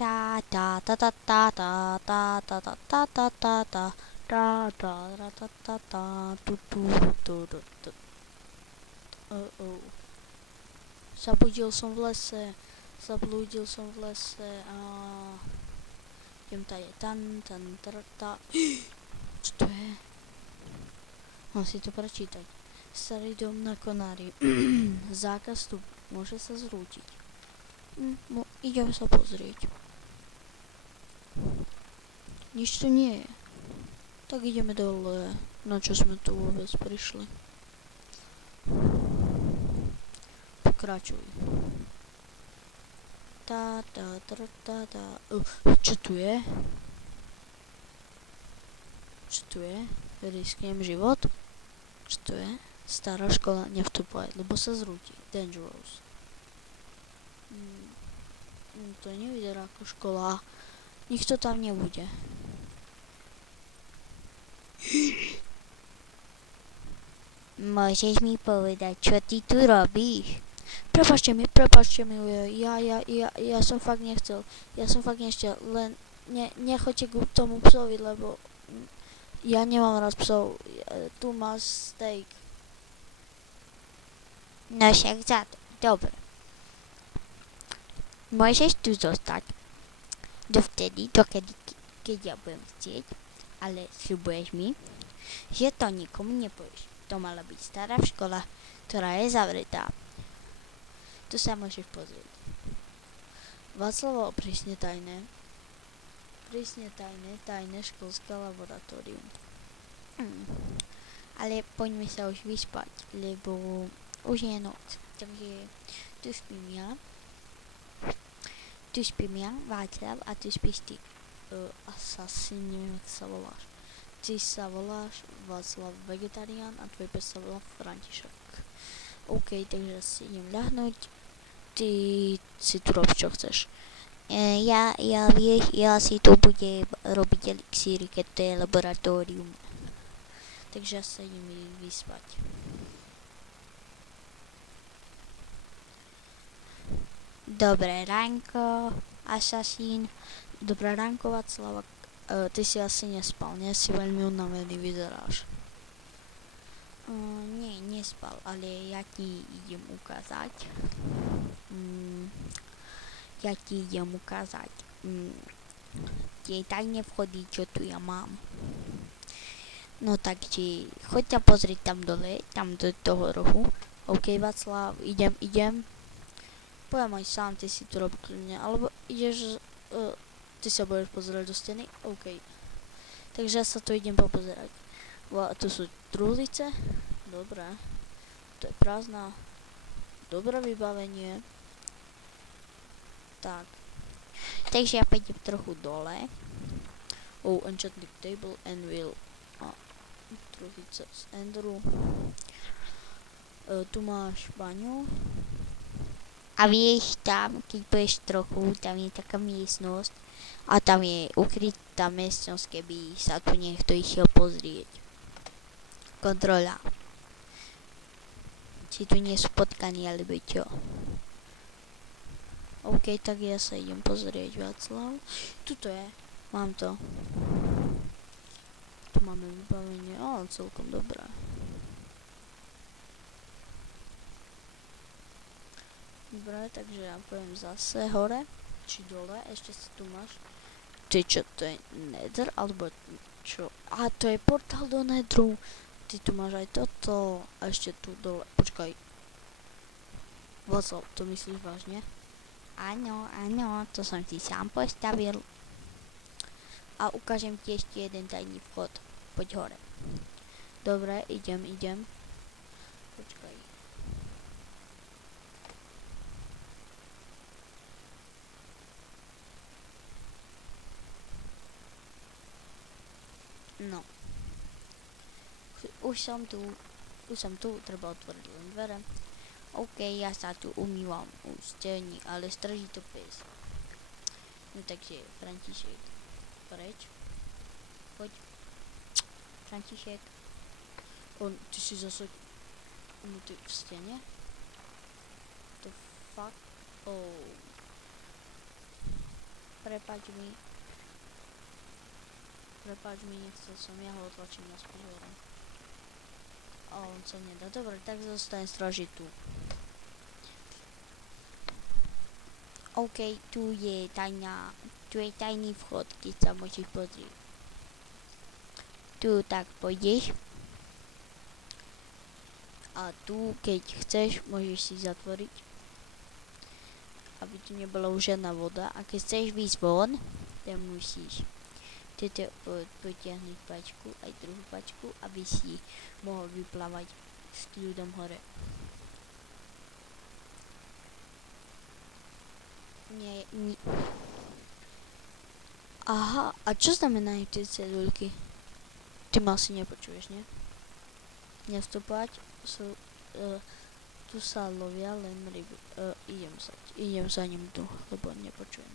Ta ta ta ta ta ta ta ta ta ta ta ta ta ta ta ta ta ta tu tu tu tu tu. Zabudil som v lese, zabludil som v lese a idem tady tan tan ta. Co to je? Mám si to prečítať. Starý dom na konári. Zákaz vstupu. Môže sa zrútiť. No, idem sa pozrieť. Nič tu nie je. Tak ideme dole. Na čo sme tu vôbec prišli? Pokračuj. Ta ta ta ta ta. Čo tu je? Čo tu je? Risknem život? Čo to je? Stará škola, nevstupovať, lebo sa zrúti. Dangerous. To nevyzerá ako škola. Nikto tam nebude. Môžeš mi povedať, čo ty tu robíš? Prepáčte mi, ja som fakt nechcel. Len nechoďte k tomu psovi, lebo ja nemám rád psov. Tu máš steak. No však za to. Dobre. Môžeš tu zostať. Dovtedy, keď ja budem chcieť. Ale sľubuješ mi, že to nikomu nepovieš. To mala byť stará škola, ktorá je zavretá. Tu sa môžeš pozrieť. Václavovo prísne tajné školské laboratórium. Ale poďme sa už vyspať, lebo už je noc. Takže tu spím ja, Václav, a tu spíš ty. Asi neviem, jak sa voláš. Ty sa voláš Václav Vegetarián a tvoj pes sa volá František. OK, takže si idem ľahnúť. Ty si tu rob, čo chceš. Ja si tu budem robiť elixíry, keď to je laboratórium. Takže ja sa idem vyspať. Dobré ránko, asasín. Dobré ránko, Václav. Ty si asi nespal, nie? Si veľmi unavený vyzeráš. Nie, nespal, ale ja ti idem ukázať. Tie tajné vchody, čo tu ja mám. No takže, choď sa pozrieť tam dole, tam do toho rohu. OK, Václav, idem. Poviem aj sám, ty si tu rob kľudne, alebo ideš, ty sa budeš pozerať do steny? OK. Takže ja sa tu idem popozerať. Tu sú truhlice. Dobré. To je prázdna. Dobré vybavenie. Tak. Takže ja pôjdem trochu dole. Enchanting table and wheel. Truhlice z Enderu. Tu máš baňu. A vieš, tam, keď pôjdeš trochu, tam je taká miestnosť. A tam je ukrytá miestnosť, keby sa tu niekto išiel pozrieť. Kontrola. Či tu nie sú potkaní, alebo čo. OK, tak ja sa idem pozrieť, Václav. Tuto je. Mám to. Tu máme vybavenie, ale celkom dobré. Dobre, takže ja poviem zase hore. Či dole, ešte si tu máš. Čo, to je Nether, alebo čo? To je portál do Netheru. Ty tu máš aj toto. A ešte tu dole, počkaj. Václav, to myslíš vážne? Áno, to som si sám postavil. A ukážem ti ešte jeden tajný vchod. Poď hore. Dobre, idem. Počkaj. No. Už som tu, treba otvoriť len dvere. OK, ja sa tu umývam u stení, ale strží to pes. No takže, František, preč. Poď. František. Ty si zase umytý v stene? To fuck? Prepáč mi, nechcel som, ja ho otlačím naspäť hore. A on sa nedá, dobre, tak zostane strážiť tu. OK, tu je tajný vchod, keď sa môžeš pozrieť. Tu tak pôjdeš. A tu, keď chceš, môžeš si zatvoriť, aby tu nebola už žiadna voda. A keď chceš výjsť von, tak musíš potiahnuť pačku, aj druhú pačku, aby si mohol vyplávať s kľudom hore. Aha, a čo znamenajú tie cedulky? Ty ma asi nepočuješ, nie? Nevstupovať tu sa lovia len ryby. Idem za ním tu, lebo nepočujem.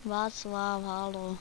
Václav, haló.